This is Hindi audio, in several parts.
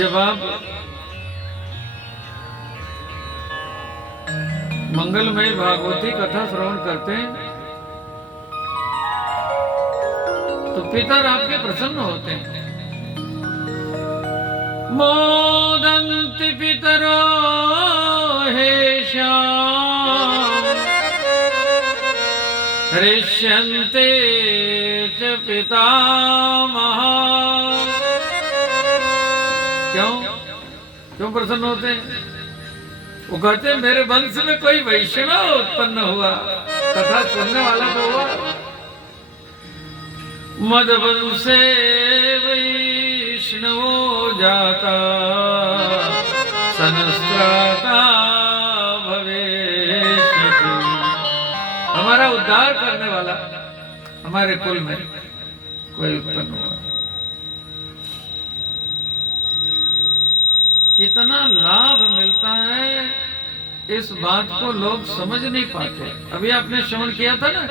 जब आप मंगलमय भागवती कथा श्रवण करते हैं तो पितर आपके प्रसन्न होते हैं। मोदन्ति पितरो हेषाम् हृष्यन्ते च पितामहा। क्यों क्यों प्रसन्न होते हैं? वो कहते हैं मेरे वंश में कोई वैष्णव उत्पन्न हुआ, कथा सुनने वाला तो हुआ। मदवंशे वैष्णवो जाता सनस्त्राता भवेष्यति। हमारा उद्धार करने वाला हमारे कुल में कोई उत्पन्न हुआ। कितना लाभ मिलता है इस बात को लोग समझ नहीं पाते। अभी आपने श्रवण किया था ना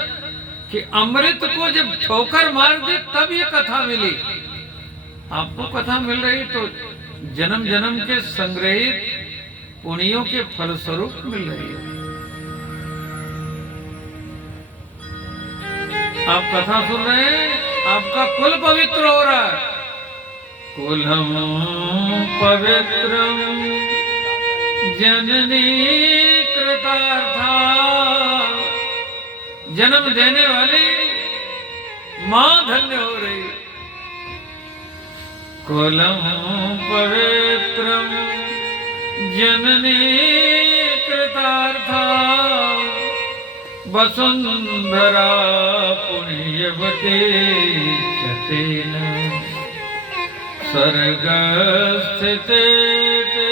कि अमृत को जब ठोकर मार दी तब ये कथा मिली। आपको कथा मिल रही तो जन्म जन्म के संग्रहित पुण्यों के फलस्वरूप मिल रही है। आप कथा सुन रहे हैं, आपका कुल पवित्र हो रहा है। कुलम पवित्रम जननी कृतार्था। जन्म देने वाली मां धन्य हो रही। कुलम पवित्रम जननी कृतार्था वसुंधरा पुण्यवती चतेन स्वर्गस्थिते ते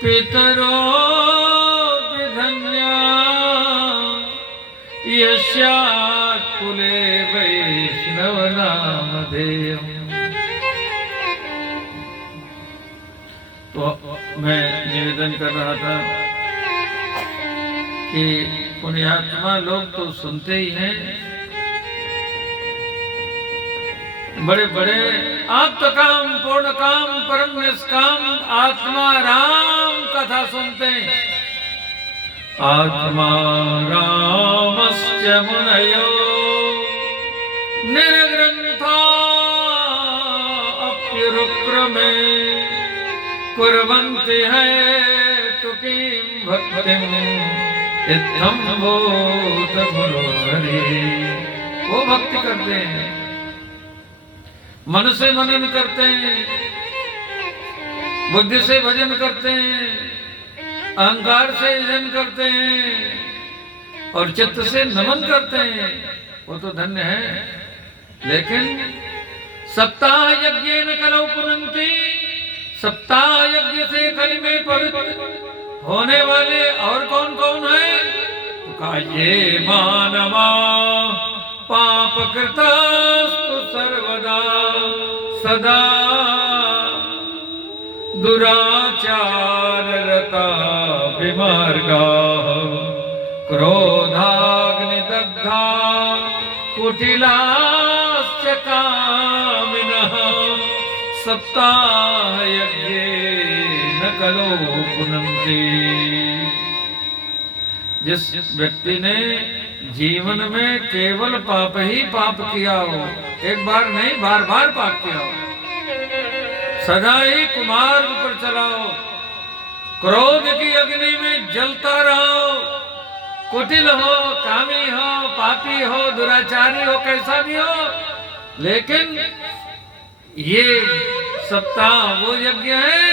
पितरो विधन्या यस्यात् कुले वैष्णव नामधेयम्। तो मैं निवेदन कर रहा था कि पुण्यात्मा लोग तो सुनते ही हैं, बड़े बड़े आत्मकाम पूर्ण काम परम निष्काम आत्मा राम कथा सुनते हैं। आत्मा रामस्य मुनयो निर्ग्रंथा अप्युरुक्रमे कुर्वन्ति है तु किं भक्तिं इत्थं भूत गुरुहरि। वो भक्ति करते हैं, मन से मनन करते हैं, बुद्धि से भजन करते हैं, अहंकार से भजन करते हैं और चित्त से नमन करते हैं, वो तो धन्य है। लेकिन सप्ताह यज्ञेन कलौ पुनन्ति, सप्ताह यज्ञ से कली में पवित्र होने वाले और कौन कौन है? तो कहा ये मानवा पाप कृतास्तु सर्वदा सदा दुराचार रता विमार्गा क्रोधाग्निदग्धा कुटिलाश्च कामिनः सप्ताह यज्ञेन कलो पुनन्ति। जिस व्यक्ति ने जीवन में केवल पाप ही पाप किया हो, एक बार नहीं बार बार पाप किया हो, सदा ही कुमार्ग पर चला हो, क्रोध की अग्नि में जलता रहो, कुटिल हो, कामी हो, पापी हो, दुराचारी हो, कैसा भी हो, लेकिन ये सप्ताह वो यज्ञ है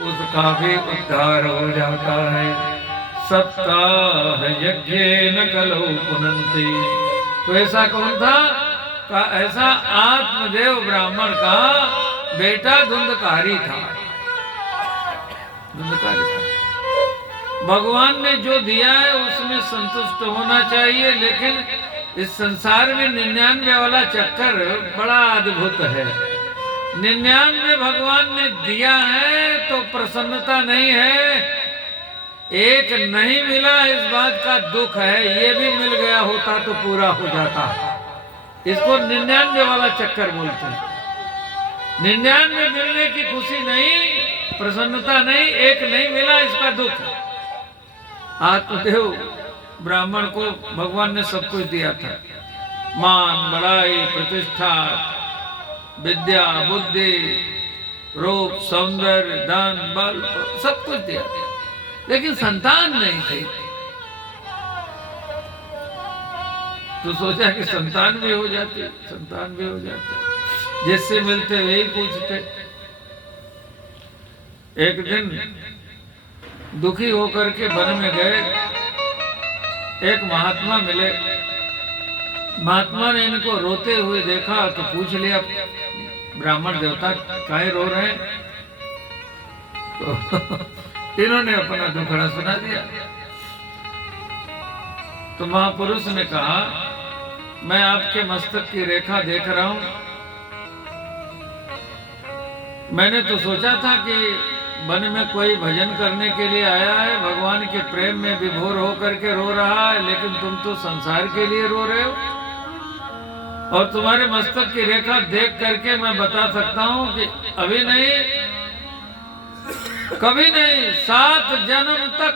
उसका भी उद्धार हो जाता है। सप्ताह यज्ञेन कलौ पुनन्ति। तो ऐसा कौन था? का ऐसा आत्मदेव ब्राह्मण का बेटा धुंधकारी था। धुंधकारी था। भगवान ने जो दिया है उसमें संतुष्ट होना चाहिए, लेकिन इस संसार में 99 वाला चक्कर बड़ा अद्भुत है। 99 भगवान ने दिया है तो प्रसन्नता नहीं है, एक नहीं मिला इस बात का दुख है, ये भी मिल गया होता तो पूरा हो जाता। इसको 99 वाला चक्कर बोलते हैं। 99 मिलने की खुशी नहीं, प्रसन्नता नहीं, एक नहीं मिला इसका दुख। आत्मदेव ब्राह्मण को भगवान ने सब कुछ दिया था, मान, बड़ाई, प्रतिष्ठा, विद्या, बुद्धि, रूप, सौंदर्य, धन, बल, सब कुछ दिया, लेकिन संतान नहीं थी। तो सोचा कि संतान भी हो जाती, संतान भी हो जाती, जिससे मिलते वही पूछते। एक दिन दुखी होकर के वन में गए, एक महात्मा मिले। महात्मा ने इनको रोते हुए देखा तो पूछ लिया, ब्राह्मण देवता काहे रो रहे हैं? तो इन्होंने अपना दुखड़ा सुना दिया। तो महापुरुष ने कहा, मैं आपके मस्तक की रेखा देख रहा हूं, मैंने तो सोचा था कि वन में कोई भजन करने के लिए आया है, भगवान के प्रेम में विभोर होकर के रो रहा है, लेकिन तुम तो संसार के लिए रो रहे हो। और तुम्हारे मस्तक की रेखा देख करके मैं बता सकता हूं कि अभी नहीं, कभी नहीं, 7 जन्म तक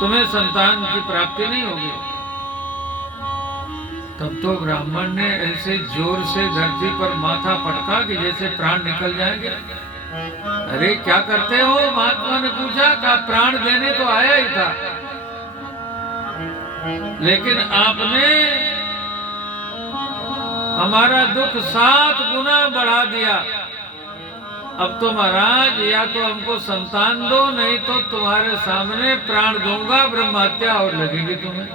तुम्हें संतान की प्राप्ति नहीं होगी। तब तो ब्राह्मण ने ऐसे जोर से धरती पर माथा पटका कि जैसे प्राण निकल जाएंगे। अरे क्या करते हो? महात्मा ने पूछा। का प्राण देने तो आया ही था, लेकिन आपने हमारा दुख 7 गुना बढ़ा दिया। अब तो महाराज या तो हमको संतान दो, नहीं तो तुम्हारे सामने प्राण दूंगा, ब्रह्म हत्या और लगेगी तुम्हें।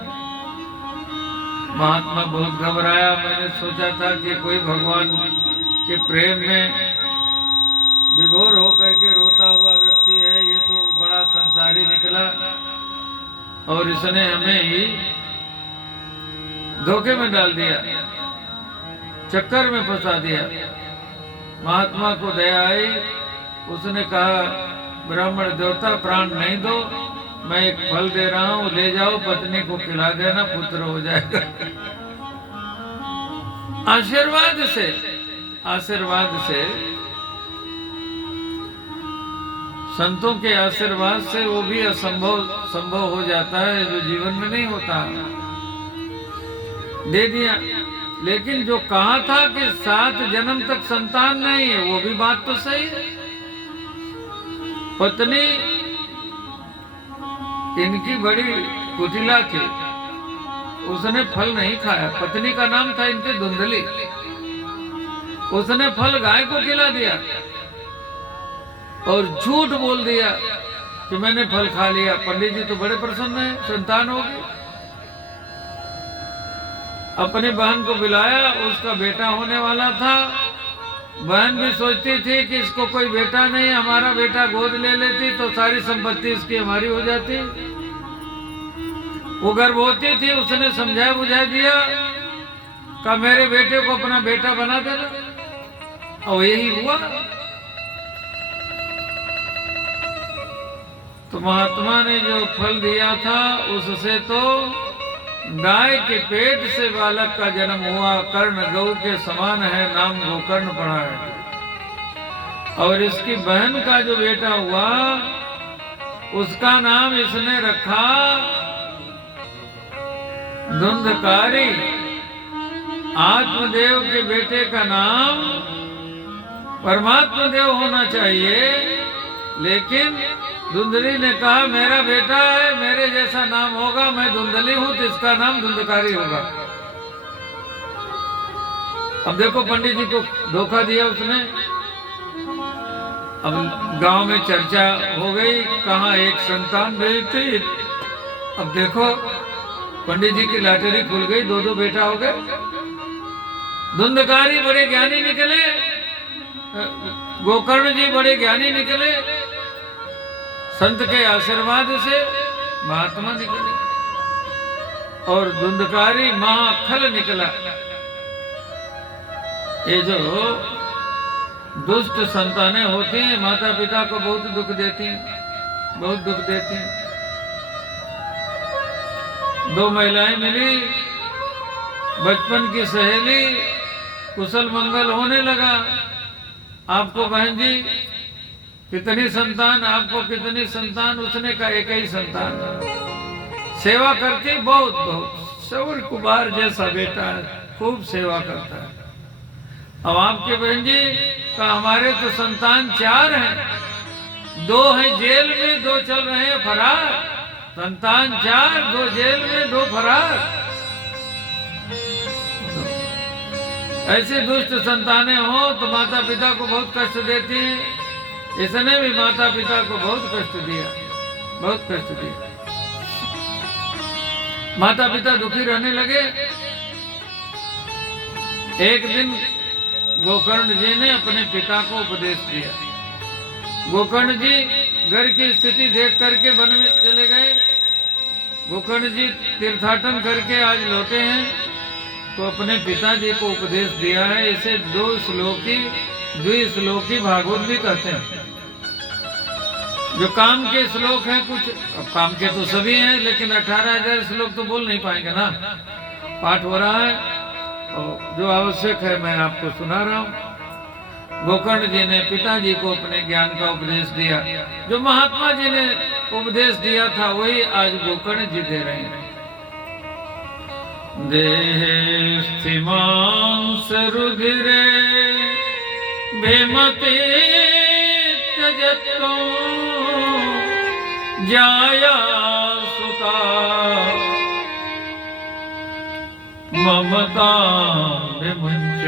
महात्मा बहुत घबराया। मैंने सोचा था कि कोई भगवान के प्रेम में विभोर होकर के रोता हुआ व्यक्ति है, ये तो बड़ा संसारी निकला और इसने हमें ही धोखे में डाल दिया, चक्कर में फंसा दिया। महात्मा को दया आई, उसने कहा, ब्राह्मण देवता प्राण नहीं दो, मैं एक फल दे रहा हूं, ले जाओ, पत्नी को खिला देना, पुत्र हो जाएगा। आशीर्वाद से, आशीर्वाद से, संतों के आशीर्वाद से वो भी असंभव संभव हो जाता है, जो जीवन में नहीं होता। दे दिया, लेकिन जो कहा था कि 7 जन्म तक संतान नहीं है, वो भी बात तो सही है। पत्नी इनकी बड़ी कुटिला थी, उसने फल नहीं खाया। पत्नी का नाम था इनके धुंधली। उसने फल गाय को खिला दिया और झूठ बोल दिया कि मैंने फल खा लिया। पंडित जी तो बड़े प्रसन्न हैं, संतान होगी। अपनी बहन को बुलाया, उसका बेटा होने वाला था। बहन भी सोचती थी कि इसको कोई बेटा नहीं, हमारा बेटा गोद ले लेती तो सारी संपत्ति इसकी हमारी हो जाती। वो गर्भवती थी, उसने समझा बुझा दिया, कहा मेरे बेटे को अपना बेटा बना देना, और यही हुआ। तो महात्मा ने जो फल दिया था उससे तो गाय के पेट से बालक का जन्म हुआ। कर्ण गौ के समान है, नाम गोकर्ण पड़ा है। और इसकी बहन का जो बेटा हुआ उसका नाम इसने रखा धुंधकारी। आत्मदेव के बेटे का नाम परमात्मा देव होना चाहिए, लेकिन धुंधली ने कहा मेरा बेटा है, मेरे जैसा नाम होगा, मैं धुंधली हूं तो इसका नाम धुंधकारी होगा। अब देखो पंडित जी को धोखा दिया उसने। अब गांव में चर्चा हो गई, कहाँ एक संतान भेजी थी। अब देखो पंडित जी की लॉटरी खुल गई, 2 बेटा हो गए। धुंधकारी बड़े ज्ञानी निकले, गोकर्ण जी बड़े ज्ञानी निकले, संत के आशीर्वाद से महात्मा निकले, और धुंधकारी महाखल निकला। ये जो दुष्ट संतानें होती हैं माता पिता को बहुत दुख देती हैं, बहुत दुख देती हैं। 2 महिलाएं मिली, बचपन की सहेली, कुशल मंगल होने लगा। आपको बहन जी कितनी संतान, आपको कितनी संतान? उसने कहा एक ही संतान। सेवा करती बहुत बहुत, सौर कुमार जैसा बेटा है, खूब सेवा करता है। अब आपके बहन जी का हमारे तो संतान 4 हैं, 2 हैं जेल में, 2 चल रहे हैं फरार। संतान 4, 2 जेल में, 2 फरार। ऐसी दुष्ट संतानें हो तो माता पिता को बहुत कष्ट देती हैं। इसने भी माता पिता को बहुत कष्ट दिया, बहुत कष्ट दिया। माता पिता दुखी रहने लगे। एक दिन गोकर्ण जी ने अपने पिता को उपदेश दिया। गोकर्ण जी घर की स्थिति देख करके वन में चले गए। गोकर्ण जी तीर्थाटन करके आज लौटे हैं तो अपने पिताजी को उपदेश दिया है। इसे 2 श्लोकी द्विश्लोकी भागवत भी कहते हैं। जो काम के श्लोक हैं, कुछ अब काम के तो सभी हैं, लेकिन 18,000 श्लोक तो बोल नहीं पाएंगे ना। पाठ हो रहा है और जो आवश्यक है मैं आपको सुना रहा हूँ। गोकर्ण जी ने पिताजी को अपने ज्ञान का उपदेश दिया। जो महात्मा जी ने उपदेश दिया था वही आज गोकर्ण जी दे रहे हैं। देहे स्थिमांस रुधिरे भेमते त्यजतो जाया सुता ममता विमुंच।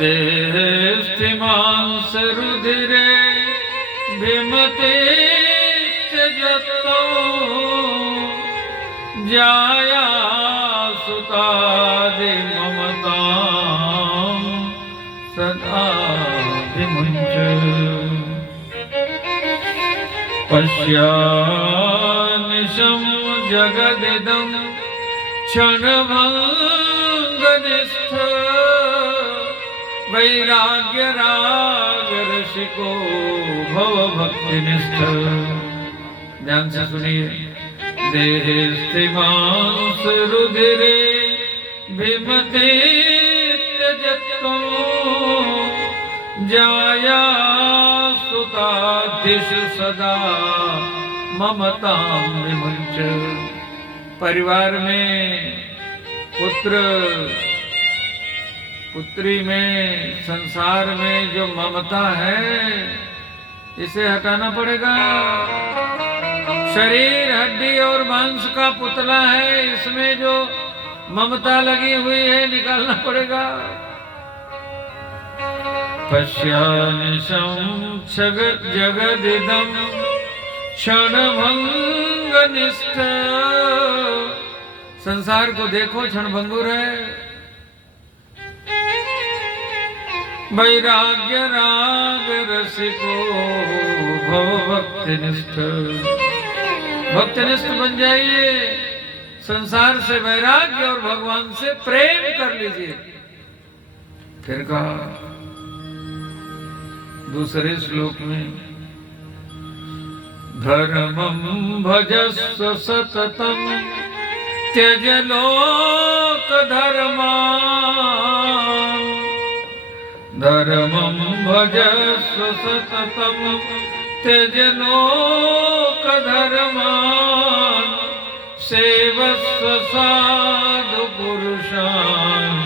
देहे स्थिमांस रुधिरे भेमते त्यजतो जाया सुतादि ममता सदा विमुंच। पश्यानिशं जगदिदं क्षणभङ्गनिष्ठ वैराग्य राग रसिको भवभक्तिनिष्ठ। ध्यान से सुनिए। देहे स्थिमांस रुधिरे भेमते त्यजतो जाया सुतादिश सदा ममतां विमुंच। परिवार में पुत्र पुत्री में, संसार में जो ममता है इसे हटाना पड़ेगा। शरीर हड्डी और मांस का पुतला है, इसमें जो ममता लगी हुई है निकालना पड़ेगा। पश्यानिशं जगदिदं क्षणभंगनिष्ठ। संसार को देखो क्षणभंगुर है। वैराग्य राग रसिको भवभक्तिनिष्ठ। भक्तनिष्ठ बन जाइए। संसार से वैराग्य और भगवान से प्रेम कर लीजिए। फिर कहा दूसरे श्लोक में धर्मं भजस्व सततं त्यज लोक धर्मान्। धर्मं भजस्व सततं त्यज लोक धर्मान् सेवस्व साधु पुरुषान्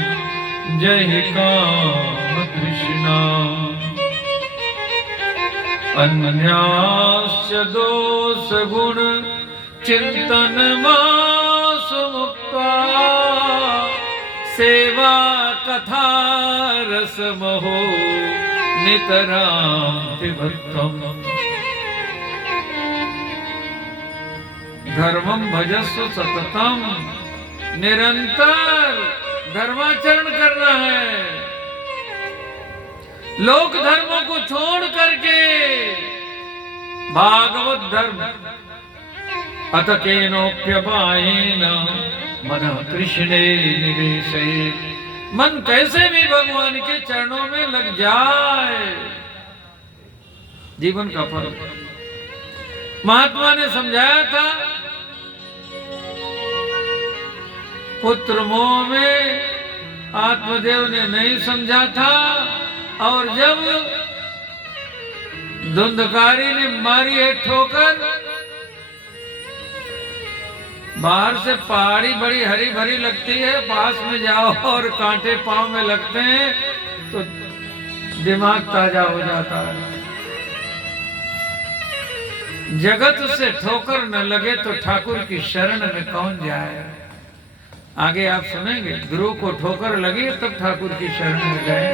जहि काम तृष्णाम्। अन्याश्च दोष गुण चिंतन मासु मुक्ता सेवा कथा रस महो नितरां पिबध्वम्। धर्मं भजस्व सततम। निरंतर धर्माचरण करना है। लोक धर्मों को छोड़ करके भागवत धर्म। अतकेनोप्यपायेन मनः कृष्णे निवेशयेत्। मन कैसे भी भगवान के चरणों में लग जाए। जीवन का फल महात्मा ने समझाया था। पुत्र मोह में आत्मदेव ने नहीं समझा था। और जब धुंधकारी ने मारी है ठोकर, बाहर से पहाड़ी बड़ी हरी भरी लगती है, पास में जाओ और कांटे पांव में लगते हैं तो दिमाग ताजा हो जाता है। जगत से ठोकर न लगे तो ठाकुर की शरण में कौन जाए। आगे आप सुनेंगे, ध्रुव को ठोकर लगी तब ठाकुर की शरण में गए,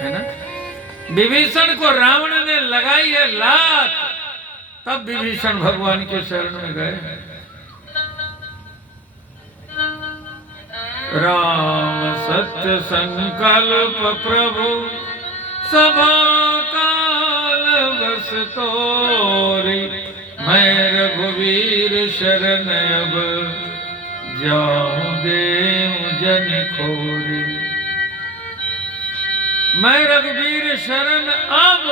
है ना। विभीषण को रावण ने लगाई है लात, तब विभीषण भगवान के शरण में गए। राम सत्य संकल्प प्रभु सभा काल बस तोरी, मैं रघुवीर शरण अब जाऊं देव जन खोरी। मैं रघुवीर शरण अब,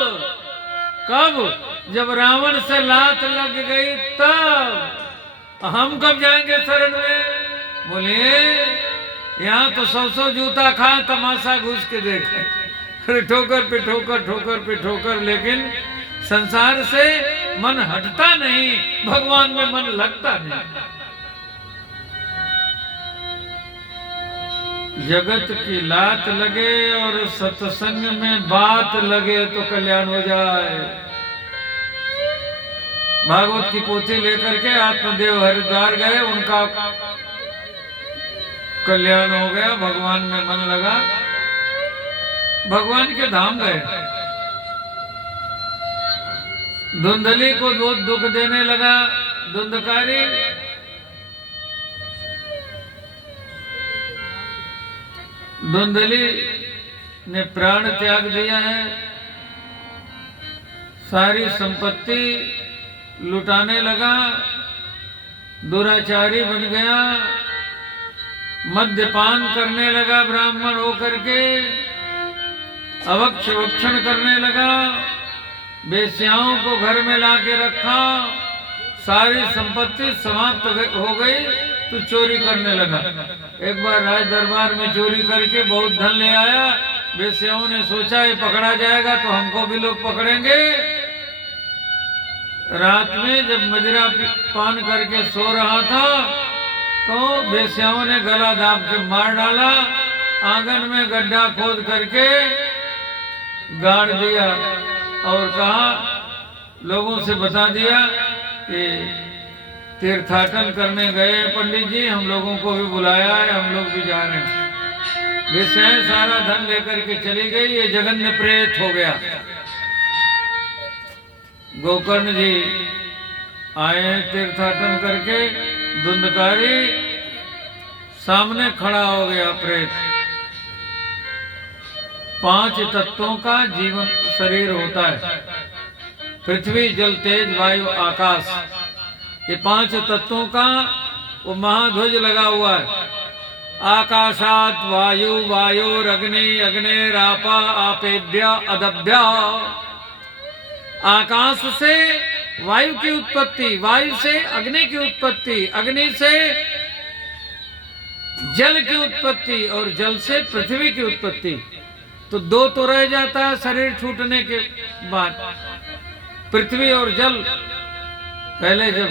कब? जब रावण से लात लग गई तब। हम कब जाएंगे शरण में? बोलिए, यहाँ तो 100 जूता खा तमाशा घुस के देखे, ठोकर पे ठोकर, ठोकर पे ठोकर, लेकिन संसार से मन हटता नहीं, भगवान में मन लगता नहीं। जगत की लात लगे और सत्संग में बात लगे तो कल्याण हो जाए। भागवत की पोथी लेकर के आत्मदेव हरिद्वार गए, उनका कल्याण हो गया, भगवान में मन लगा, भगवान के धाम गए। धुंधली को बहुत दुख देने लगा धुंधकारी, धुंधली ने प्राण त्याग दिया है, सारी संपत्ति लुटाने लगा, दुराचारी बन गया, मद्यपान करने लगा, ब्राह्मण होकर के अवक्ष भक्षण करने लगा, वेश्याओं को घर में लाके रखा, सारी संपत्ति समाप्त हो गई तो चोरी करने लगा। एक बार राज दरबार में चोरी करके बहुत धन ले आया, वेश्याओं ने सोचा ये पकड़ा जाएगा तो हमको भी लोग पकड़ेंगे। रात में जब मदिरा पान करके सो रहा था तो वेश्याओं ने गला दाब के मार डाला, आंगन में गड्ढा खोद करके गाड़ दिया और कहा, लोगों से बता दिया कि तीर्थाटन करने गए पंडित जी, हम लोगों को भी बुलाया है, हम लोग भी जा रहे हैं। वेश्याएं सारा धन लेकर के चली गई, ये जगन्य प्रेत हो गया। गोकर्ण जी आए तीर्थाटन करके, धुंधकारी सामने खड़ा हो गया प्रेत। 5 तत्वों का जीवन शरीर होता है, पृथ्वी जल तेज वायु आकाश, ये 5 तत्वों का वो महाध्वज लगा हुआ है। आकाशात वायु, वायुरग्नि, अग्निरापा, आपेभ्य अदभ्य। आकाश से वायु की उत्पत्ति, वायु से अग्नि की उत्पत्ति, अग्नि से जल की उत्पत्ति और जल से पृथ्वी की उत्पत्ति। तो 2 तो रह जाता है शरीर छूटने के बाद, पृथ्वी और जल। पहले जब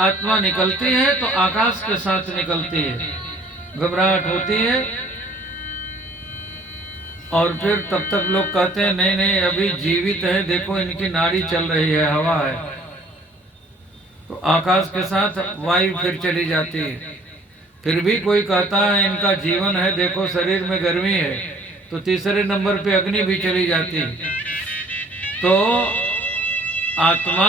आत्मा निकलती है तो आकाश के साथ निकलती है, घबराहट होती है, और फिर तब तक लोग कहते हैं नहीं नहीं अभी जीवित है, देखो इनकी नाड़ी चल रही है, हवा है। तो आकाश के साथ वायु फिर चली जाती है। फिर भी कोई कहता है इनका जीवन है, देखो शरीर में गर्मी है, तो तीसरे नंबर पे अग्नि भी चली जाती है। तो आत्मा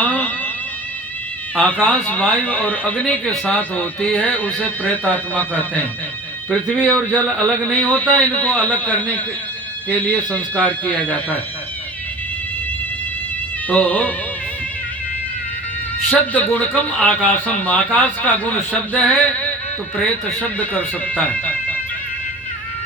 आकाश, वायु और अग्नि के साथ होती है, उसे प्रेत आत्मा कहते हैं। पृथ्वी और जल अलग नहीं होता, इनको अलग करने के लिए संस्कार किया जाता है। तो शब्द गुणकम आकाशम, आकाश का गुण शब्द है तो प्रेत शब्द कर सकता है।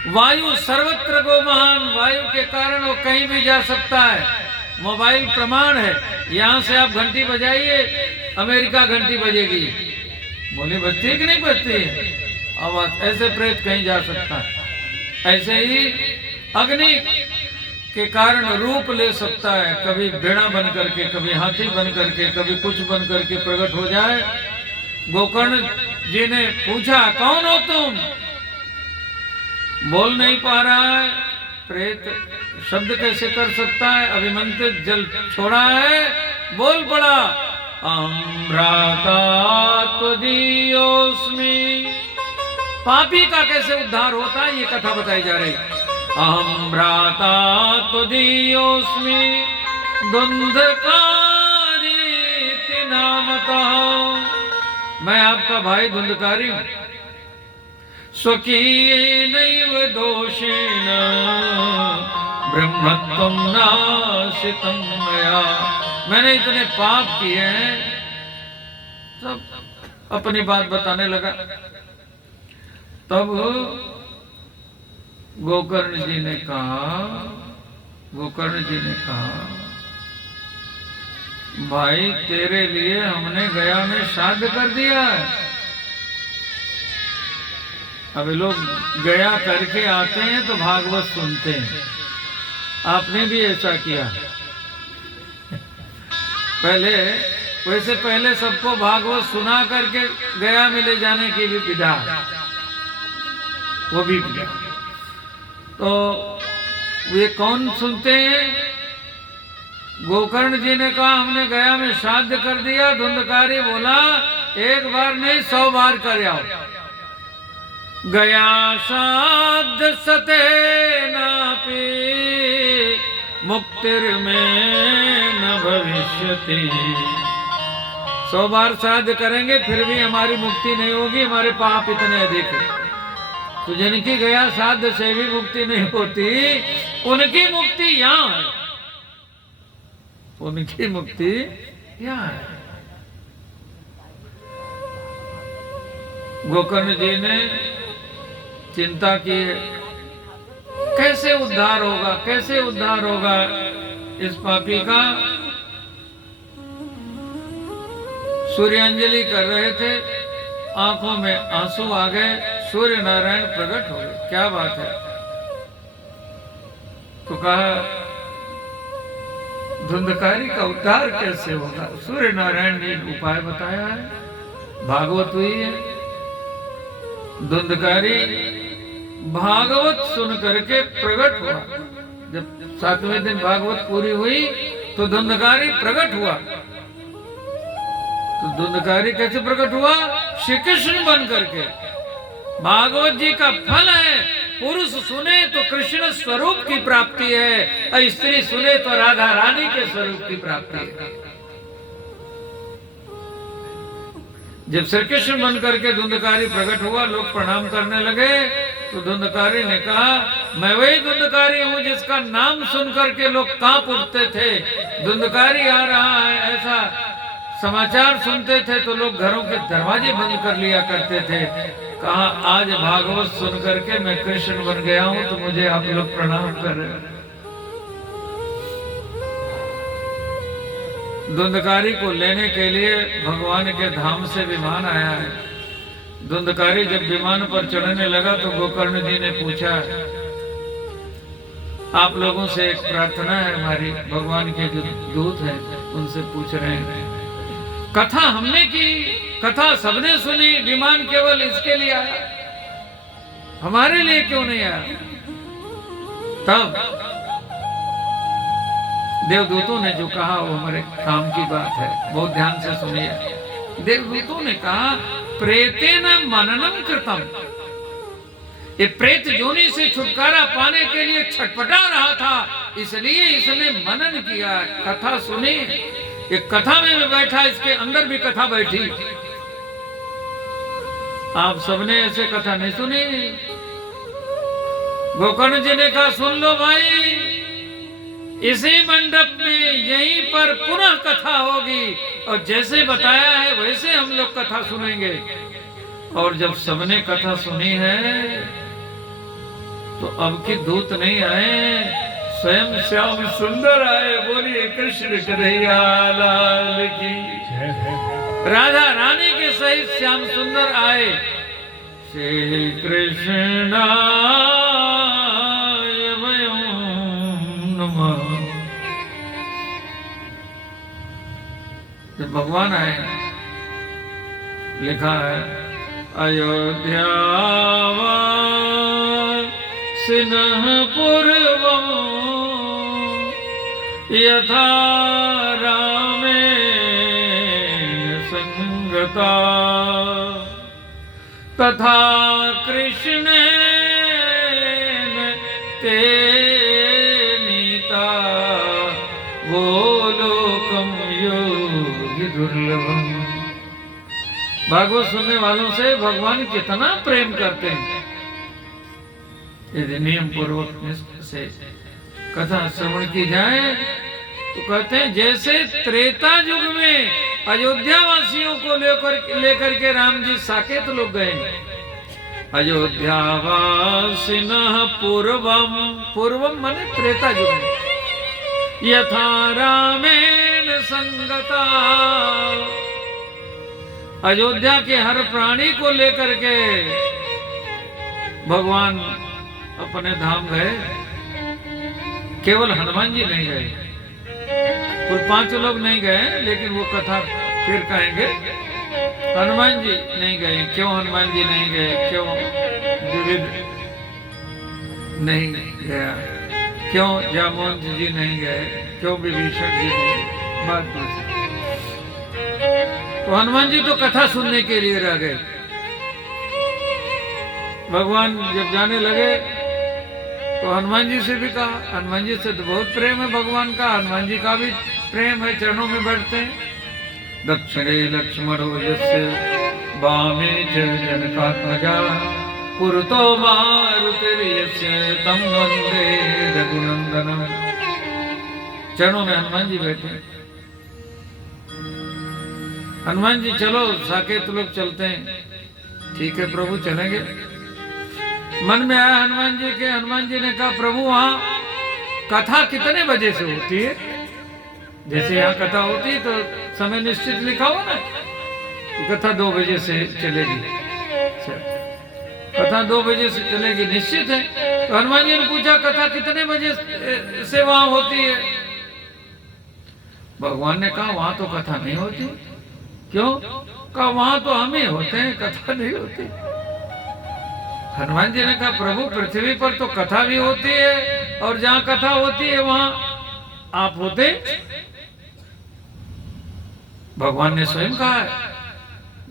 वायु सर्वत्र गो महान, वायु के कारण वो कहीं भी जा सकता है। मोबाइल प्रमाण है, यहाँ से आप घंटी बजाइए, अमेरिका घंटी बजेगी। बोले बजती है कि नहीं बजती है? आवाज, ऐसे प्रेत कहीं जा सकता है? ऐसे ही अग्नि के कारण रूप ले सकता है, कभी भेड़ा बन करके, कभी हाथी बन करके, कभी कुछ बन करके प्रकट हो जाए। गोकर्ण जी ने पूछा, कौन हो तुम? बोल नहीं पा रहा है, प्रेत शब्द कैसे कर सकता है? अभिमंत्रित जल छोड़ा है, बोल पड़ा, अम्राता त्वदीयोस्मि। पापी का कैसे उद्धार होता है ये कथा बताई जा रही। अहम भ्राता त्वदीयोस्मि धुंधकारीति नामतः। मैं आपका भाई धुंधकारी हूं। स्वकीयेनैव दोषेण ब्रह्मत्वं नाशितं मया। मैंने इतने पाप किए हैं। सब अपनी बात बताने लगा। तब गोकर्ण जी ने कहा, भाई तेरे लिए हमने गया में श्राद्ध कर दिया है। अभी लोग गया करके आते हैं तो भागवत सुनते हैं, आपने भी ऐसा किया। पहले सबको भागवत सुना करके गया में ले जाने की भी विधा, वो भी विधा। तो ये कौन सुनते हैं? गोकर्ण जी ने कहा हमने गया में श्राद्ध कर दिया। धुंधकारी बोला, एक बार नहीं 100 बार कर आओ। गया श्राद्ध सते नापि मुक्तिर्में न भविष्यति। 100 बार श्राद्ध करेंगे फिर भी हमारी मुक्ति नहीं होगी, हमारे पाप इतने अधिक है। तो जिनकी गया श्राद्ध से भी मुक्ति नहीं होती, उनकी मुक्ति यहाँ है, उनकी मुक्ति यहाँ है। गोकर्ण जी ने चिंता की, कैसे उद्धार होगा, कैसे उद्धार होगा इस पापी का। सूर्यांजलि कर रहे थे, आंखों में आंसू आ गए, सूर्य नारायण प्रकट हो गए। क्या बात है? तो कहा धुंधकारी का उद्धार कैसे होगा? सूर्य नारायण ने उपाय बताया है, भागवत हुई है। धुंधकारी भागवत सुन करके प्रकट हुआ। जब 7वें दिन भागवत पूरी हुई तो धुंधकारी प्रकट हुआ। तो धुंधकारी कैसे प्रकट हुआ? श्री कृष्ण बन करके। भागवत जी का फल है, पुरुष सुने तो कृष्ण स्वरूप की प्राप्ति है, और स्त्री सुने तो राधा रानी के स्वरूप की प्राप्ति है। जब श्री कृष्ण बन करके धुंधकारी प्रकट हुआ, लोग प्रणाम करने लगे। तो धुंधकारी ने कहा, मैं वही धुंधकारी हूं जिसका नाम सुन करके लोग कांप उठते थे। धुंधकारी आ रहा है ऐसा समाचार सुनते थे तो लोग घरों के दरवाजे बंद कर लिया करते थे। कहा आज भागवत सुन करके मैं कृष्ण बन गया हूं, तो मुझे आप लोग प्रणाम कर रहे हैं। धुंधकारी को लेने के लिए भगवान के धाम से विमान आया है। धुंधकारी जब विमान पर चढ़ने लगा तो गोकर्ण जी ने पूछा, आप लोगों से एक प्रार्थना है हमारी। भगवान के जो दूत हैं उनसे पूछ रहे हैं, कथा हमने की, कथा सबने सुनी, विमान केवल इसके लिए आया, हमारे लिए क्यों नहीं आया? तब देवदूतों ने जो कहा वो हमारे काम की बात है, बहुत ध्यान से सुनिए। देवदूतों ने कहा, प्रेतेन मननम कृतम। ये प्रेत जोनी से छुटकारा पाने के लिए छटपटा रहा था, इसलिए इसने मनन किया, कथा सुनी। एक कथा में भी बैठा, इसके अंदर भी कथा बैठी। आप सबने ऐसे कथा नहीं सुनी। गोकर्ण जी ने कहा, सुन लो भाई, इसी मंडप में यहीं पर पुनः कथा होगी, और जैसे बताया है वैसे हम लोग कथा सुनेंगे। और जब सबने कथा सुनी है तो अब की दूत नहीं आए, स्वयं श्याम सुंदर आए। बोलिए कृष्ण कन्हैया लाल की। राधा रानी के सहित श्याम सुंदर आए। श्री कृष्णाय वयं नमः। जब भगवान आए, लिखा है अयोध्यावासिनः पूर्वं यथा रामेण संगता तथा कृष्णेन ते नीता गोलोकम योगी दुर्लभम। भागवत सुनने वालों से भगवान कितना प्रेम करते हैं। यदि नियम पूर्वक से कथा श्रवण की जाए तो कहते हैं जैसे त्रेता युग में अयोध्या वासियों को लेकर के राम जी साकेत लोग गए। अयोध्यावासिनः पूर्वम, पूर्वम माने त्रेता युग में, यथा रामेण संगता, अयोध्या के हर प्राणी को लेकर के भगवान अपने धाम गए। केवल हनुमान जी नहीं गए, कुल 5 लोग नहीं गए, लेकिन वो कथा फिर कहेंगे। हनुमान जी नहीं गए। क्यों हनुमान जी नहीं गए? क्यों विविध नहीं गया? क्यों जामवंत जी नहीं गए? क्यों विभीषण जी नहीं? बात पूछे तो हनुमान जी तो कथा सुनने के लिए रह गए। भगवान जब जाने लगे तो हनुमान जी से भी कहा। हनुमान जी से तो बहुत प्रेम है भगवान का, हनुमान जी का भी प्रेम है, चरणों में बैठते हैं। दक्षिणे लक्ष्मणो यस्य वामे च जनकात्मजा पुरतो मारुतिर्यस्य तं वन्दे रघुनन्दनम्। चरणों में हनुमान जी बैठे। हनुमान जी चलो साकेत लोग चलते हैं। ठीक है प्रभु चलेंगे। मन में आया हनुमान जी के। हनुमान जी ने कहा प्रभु वहां कथा कितने बजे से होती है? जैसे यहाँ कथा होती है तो समय निश्चित लिखा हो ना, कथा 2 बजे से चलेगी। कथा 2 बजे से चलेगी निश्चित है। तो हनुमान जी ने पूछा कथा कितने बजे से वहां होती है? भगवान ने कहा वहां तो कथा नहीं होती। क्यों? कहा वहां तो हम ही होते हैं, कथा नहीं होती। हनुमान जी ने कहा प्रभु पृथ्वी पर तो कथा भी होती है और जहां कथा होती है वहां आप होते। भगवान ने स्वयं कहा है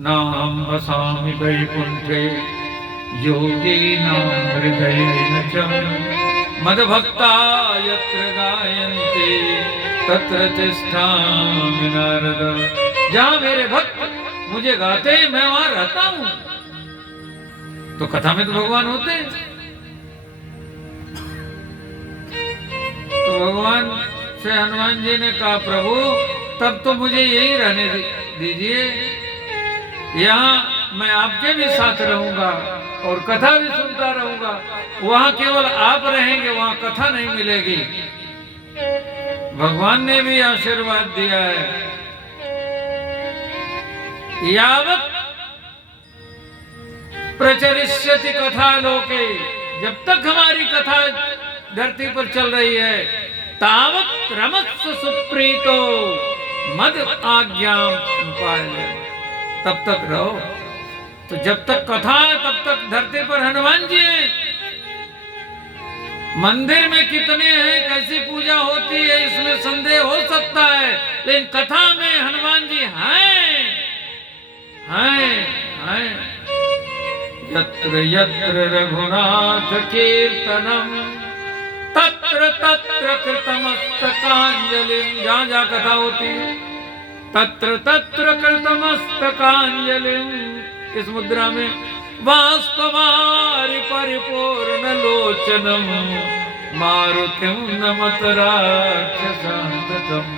न हम वसामि वैकुंठे योगिनां हृदयेन च मद्भक्ता यत्र गायन्ति तत्र तिष्ठामि नारद। जहां मेरे भक्त मुझे गाते हैं मैं वहां रहता हूं। तो कथा में तो भगवान होते हैं। तो भगवान से हनुमान जी ने कहा प्रभु तब तो मुझे यही रहने दीजिए, यहाँ मैं आपके भी साथ रहूंगा और कथा भी सुनता रहूंगा। वहां केवल आप रहेंगे, वहां कथा नहीं मिलेगी। भगवान ने भी आशीर्वाद दिया है यावत प्रचरिष्यति कथा लोके, जब तक हमारी कथा धरती पर चल रही है तावत रमस्व सुप्रीतो मद आज्ञाम पालय, तब तक रहो। तो जब तक कथा है तब तक धरती पर हनुमान जी हैं। मंदिर में कितने हैं, कैसी पूजा होती है इसमें संदेह हो सकता है, लेकिन कथा में हनुमान जी हैं। यत्र यत्र रघुनाथ कीर्तनम तत्र तत्र कृतमस्तकांजलिं। जहाँ जहाँ कथा होती है तत्र तत्र कृतमस्तकांजलिं। इस मुद्रा में वास्तवारि परिपूर्ण लोचनम मारुतिम नमत राक्षसान्तकम्।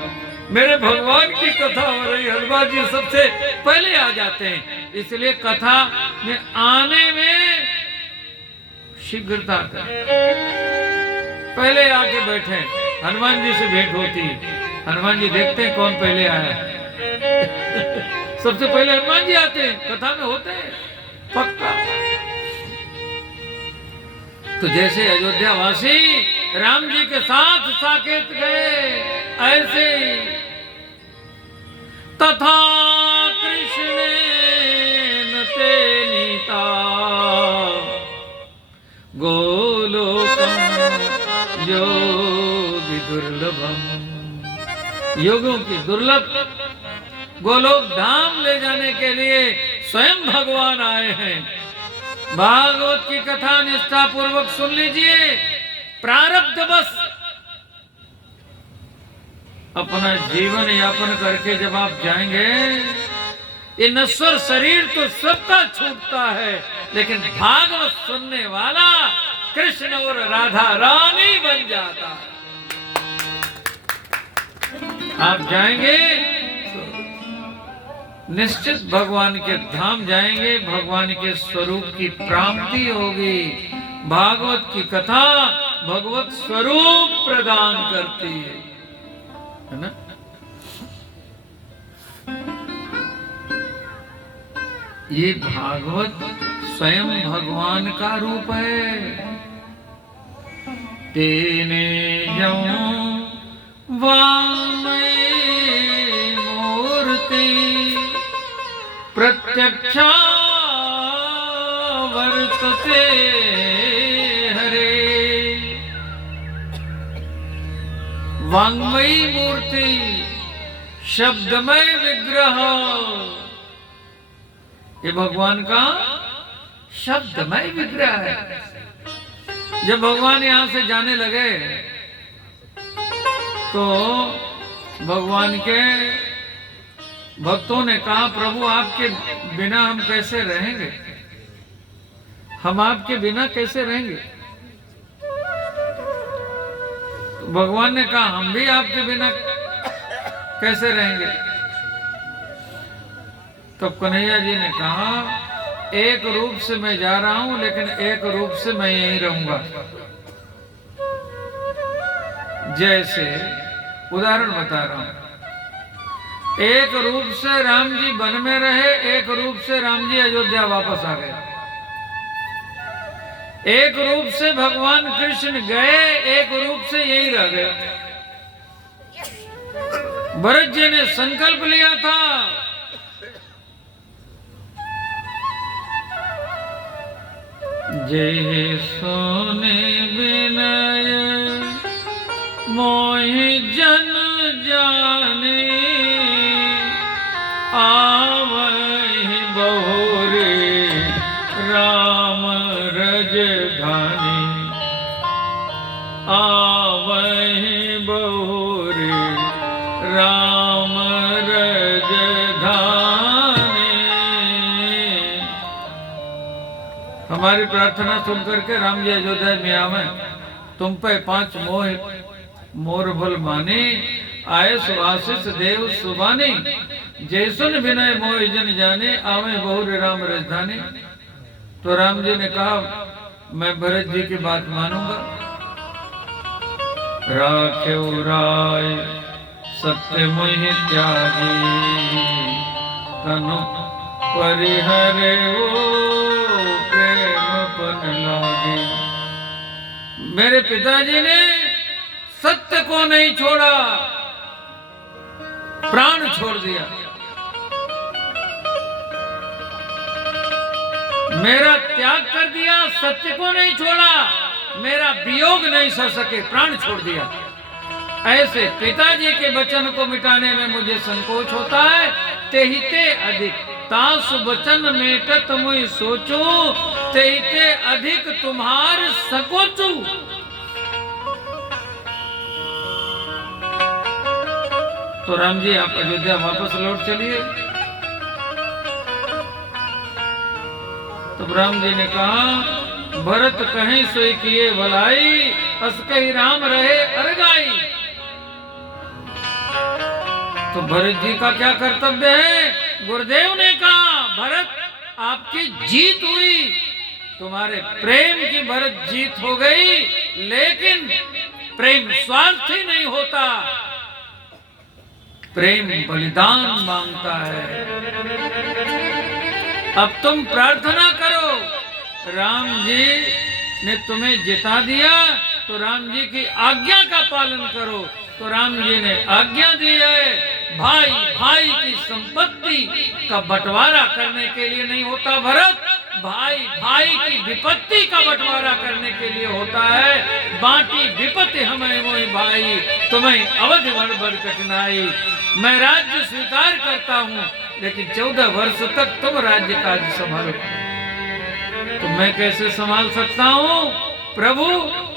मेरे भगवान की कथा हो रही, हनुमान जी सबसे पहले आ जाते हैं, इसलिए कथा में आने में शीघ्रता कर। पहले आके बैठे, हनुमान जी से भेंट होती है। हनुमान जी देखते हैं कौन पहले आया। सबसे पहले हनुमान जी आते हैं, कथा में होते हैं पक्का। तो जैसे अयोध्या वासी राम जी के साथ साकेत गए, ऐसे तथा कृष्णेन ते नीता गोलोकम योगी दुर्लभम। योगों की दुर्लभ गोलोक धाम ले जाने के लिए स्वयं भगवान आए हैं। भागवत की कथा निष्ठा पूर्वक सुन लीजिए। प्रारब्ध बस अपना जीवन यापन करके जब आप जाएंगे, ये नश्वर शरीर तो सबका छूटता है, लेकिन भागवत सुनने वाला कृष्ण और राधा रानी बन जाता है। आप जाएंगे तो निश्चित भगवान के धाम जाएंगे, भगवान के स्वरूप की प्राप्ति होगी। भागवत की कथा भगवत स्वरूप प्रदान करती है ना। ये भागवत स्वयं भगवान का रूप है। तेने वामय मूर्ति प्रत्यक्षा वर्तते हरे। वांग्मयी मूर्ति, शब्दमय विग्रह, ये भगवान का शब्दमय विग्रह है। जब भगवान यहां से जाने लगे तो भगवान के भक्तों ने कहा, प्रभु आपके बिना हम कैसे रहेंगे, हम आपके बिना कैसे रहेंगे। तो भगवान ने कहा, हम भी आपके बिना कैसे रहेंगे। तब कन्हैया जी ने कहा, एक रूप से मैं जा रहा हूं, लेकिन एक रूप से मैं यहीं रहूंगा। जैसे उदाहरण बता रहा हूं, एक रूप से राम जी वन में रहे, एक रूप से राम जी अयोध्या वापस आ गए। एक रूप से भगवान कृष्ण गए, एक रूप से यहीं रह गए। भरत जी ने संकल्प लिया था, जय सोने विनय मोहि जन जाने, आवहि बहुरे राम रजधानी, आवहि बहुरे राम रजधानी। हमारी प्रार्थना सुन करके राम जी अयोध्या में आवे, तुम पे 5 मोर बल माने, आए सुभाषिष देव सुबानी, जैसन विनय मोहि जन जाने, आवे बहुर राम राजधानी। तो राम जी ने कहा, मैं भरत जी की बात मानूंगा। राखेउ राय सत्य मोहि त्यागी, तनु परिहरे वो लागे। मेरे पिताजी ने सत्य को नहीं छोड़ा, प्राण छोड़ दिया। मेरा त्याग कर दिया, सत्य को नहीं छोड़ा, मेरा वियोग नहीं सह सके, प्राण छोड़ दिया। ऐसे पिताजी के वचन को मिटाने में मुझे संकोच होता है। तेहिते अधिक तासु वचन मेटत मुई सोचू, तेहिते अधिक तुम्हार सकोचू। तो राम जी आप अयोध्या वापस लौट चलिए। तब राम जी ने कहा, भरत कहीं सोई किए भलाई, अस कही राम रहे अरगाई। तो भरत जी का क्या कर्तव्य है। गुरुदेव ने कहा, भरत आपकी जीत हुई, तुम्हारे प्रेम की भरत जीत हो गई, लेकिन प्रेम स्वार्थी नहीं होता, प्रेम बलिदान मांगता है। अब तुम प्रार्थना करो, राम जी ने तुम्हें जिता दिया तो राम जी की आज्ञा का पालन करो। तो राम जी ने आज्ञा दी है। भाई भाई की संपत्ति का बंटवारा करने के लिए नहीं होता भरत, भाई भाई की विपत्ति का बंटवारा करने के लिए होता है। बांटी विपत्ति हमें मोहि भाई, तुम्हें अवधि भर भर कठिनाई। मैं राज्य स्वीकार करता हूँ, लेकिन 14 वर्ष तक तुम राज्य काज संभालो। तो मैं कैसे संभाल सकता हूँ? प्रभु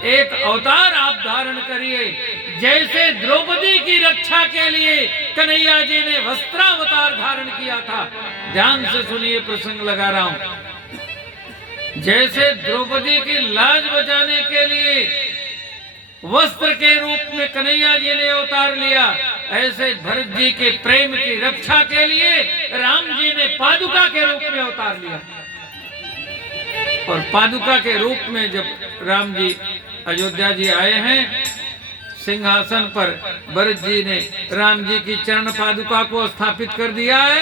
एक अवतार आप धारण करिए। जैसे द्रौपदी की रक्षा के लिए कन्हैया जी ने वस्त्रावतार धारण किया था। ध्यान से सुनिए, प्रसंग लगा रहा हूं। जैसे द्रौपदी की लाज बचाने के लिए वस्त्र के रूप में कन्हैया जी ने अवतार लिया, ऐसे भरत जी के प्रेम की रक्षा के लिए राम जी ने पादुका के रूप में अवतार लिया। और पादुका के रूप में जब राम जी अयोध्या जी आए हैं, सिंहासन पर भरत जी ने राम जी की चरण पादुका को स्थापित कर दिया है।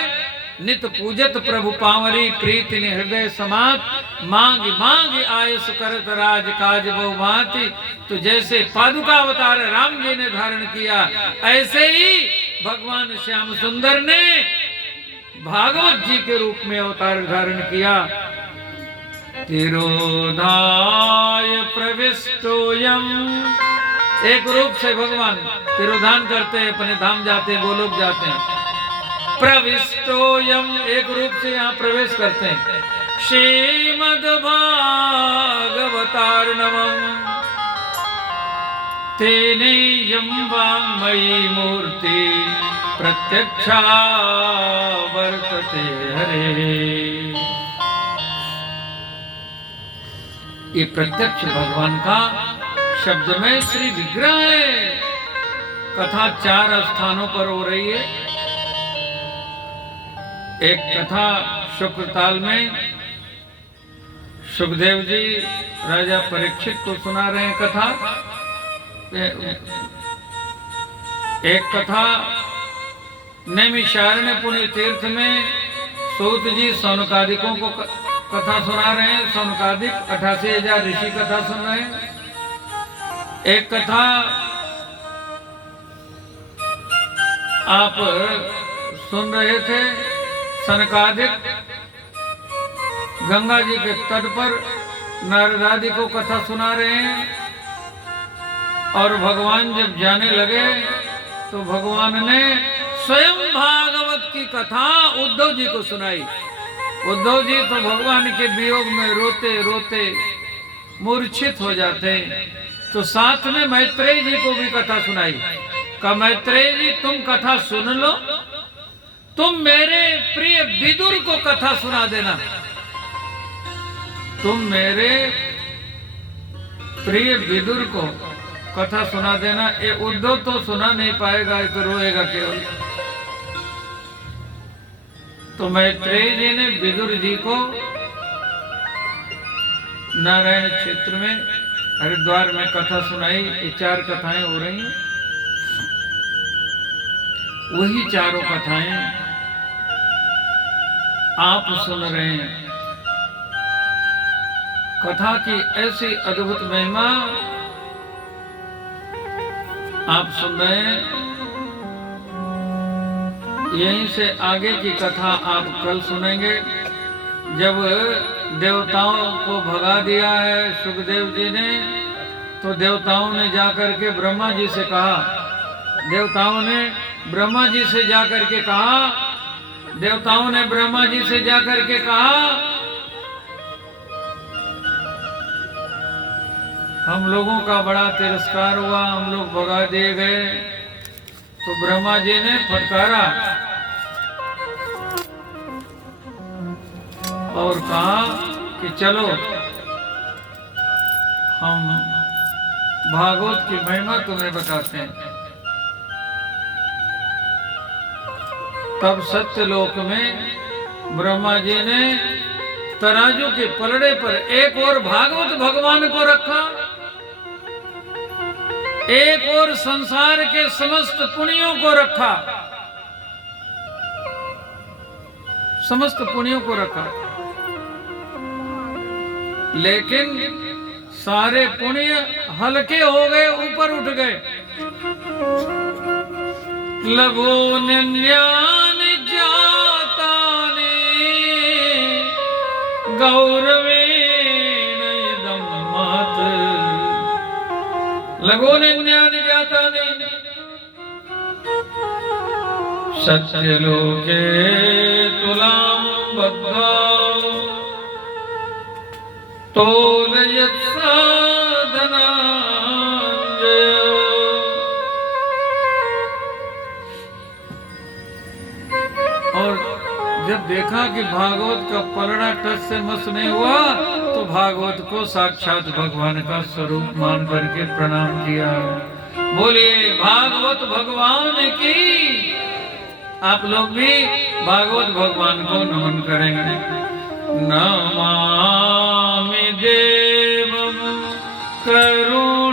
नित पूजत प्रभु पावरी, प्रीति ने हृदय समात, मांग मांग आयस करत राज काज बहुभांति। तो जैसे पादुका अवतार राम जी ने धारण किया, ऐसे ही भगवान श्याम सुंदर ने भागवत जी के रूप में अवतार धारण किया। तिरोधाय प्रविष्टोयम, एक रूप से भगवान तिरोधान करते हैं, अपने धाम जाते हैं, गोलोक जाते हैं। प्रविष्टोयम, एक रूप से यहाँ प्रवेश करते हैं। श्रीमद् भागवतार्णवम् तेनेयं वाङ्मयी मूर्ति प्रत्यक्षा वर्तते हरे। ये प्रत्यक्ष भगवान का शब्द में श्री विग्रह है। कथा 4 स्थानों पर हो रही है। एक कथा शुक्रताल में सुखदेव जी राजा परीक्षित को सुना रहे हैं कथा। एक कथा नैमिषारण्य पुण्य तीर्थ में सूत जी सौनकादिकों को कथा सुना रहे हैं। सौनकादिक 88,000 ऋषि कथा सुन रहे हैं। एक कथा आप सुन रहे थे, सनकादिक गंगा जी के तट पर नारदादि को कथा सुना रहे हैं। और भगवान जब जाने लगे तो भगवान ने स्वयं भागवत की कथा उद्धव जी को सुनाई। उद्धव जी तो भगवान के वियोग में रोते रोते मूर्छित हो जाते हैं। तो साथ में मैत्रेय जी को भी कथा सुनाई। कहा, मैत्रेय जी तुम कथा सुन लो, तुम मेरे प्रिय विदुर को कथा सुना देना। तुम मेरे प्रिय विदुर को कथा सुना देना। ये उद्धव तो सुना नहीं पाएगा, ये तो रोएगा केवल। तो मैत्रेय जी ने विदुर जी को नारायण क्षेत्र में हरिद्वार में कथा सुनाई। ये 4 कथाएं हो रही हैं। वही चारों कथाएं आप सुन रहे हैं। कथा की ऐसी अद्भुत महिमा आप सुन रहे हैं। यहीं से आगे की कथा आप कल सुनेंगे। जब देवताओं को भगा दिया है सुखदेव जी ने, तो देवताओं ने जाकर के ब्रह्मा जी से कहा, देवताओं ने ब्रह्मा जी से जाकर के कहा, देवताओं ने ब्रह्मा जी से जाकर के कहा, हम लोगों का बड़ा तिरस्कार हुआ, हम लोग भगा दिए गए। तो ब्रह्मा जी ने फटकारा और कहा कि चलो हम भागवत की महिमा तुम्हें बताते हैं। तब सत्यलोक में ब्रह्मा जी ने तराजू के पलड़े पर एक और भागवत भगवान को रखा, एक और संसार के समस्त पुण्यों को रखा, समस्त पुण्यों को रखा। लेकिन सारे पुण्य हल्के हो गए, ऊपर उठ गए। लगो निन्यान जाताने गौरवेण इदं महत्। लगो निन्यान जाताने सत्यलोके तुलां बद्ध्वा तोलयत् साधनाञ्जय। और जब देखा कि भागवत का पलड़ा टच से मस नहीं हुआ तो भागवत को साक्षात भगवान का स्वरूप मान करके प्रणाम किया। बोलिए भागवत भगवान की। आप लोग भी भागवत भगवान को नमन करेंगे। नमामि देवं करुणावतारम्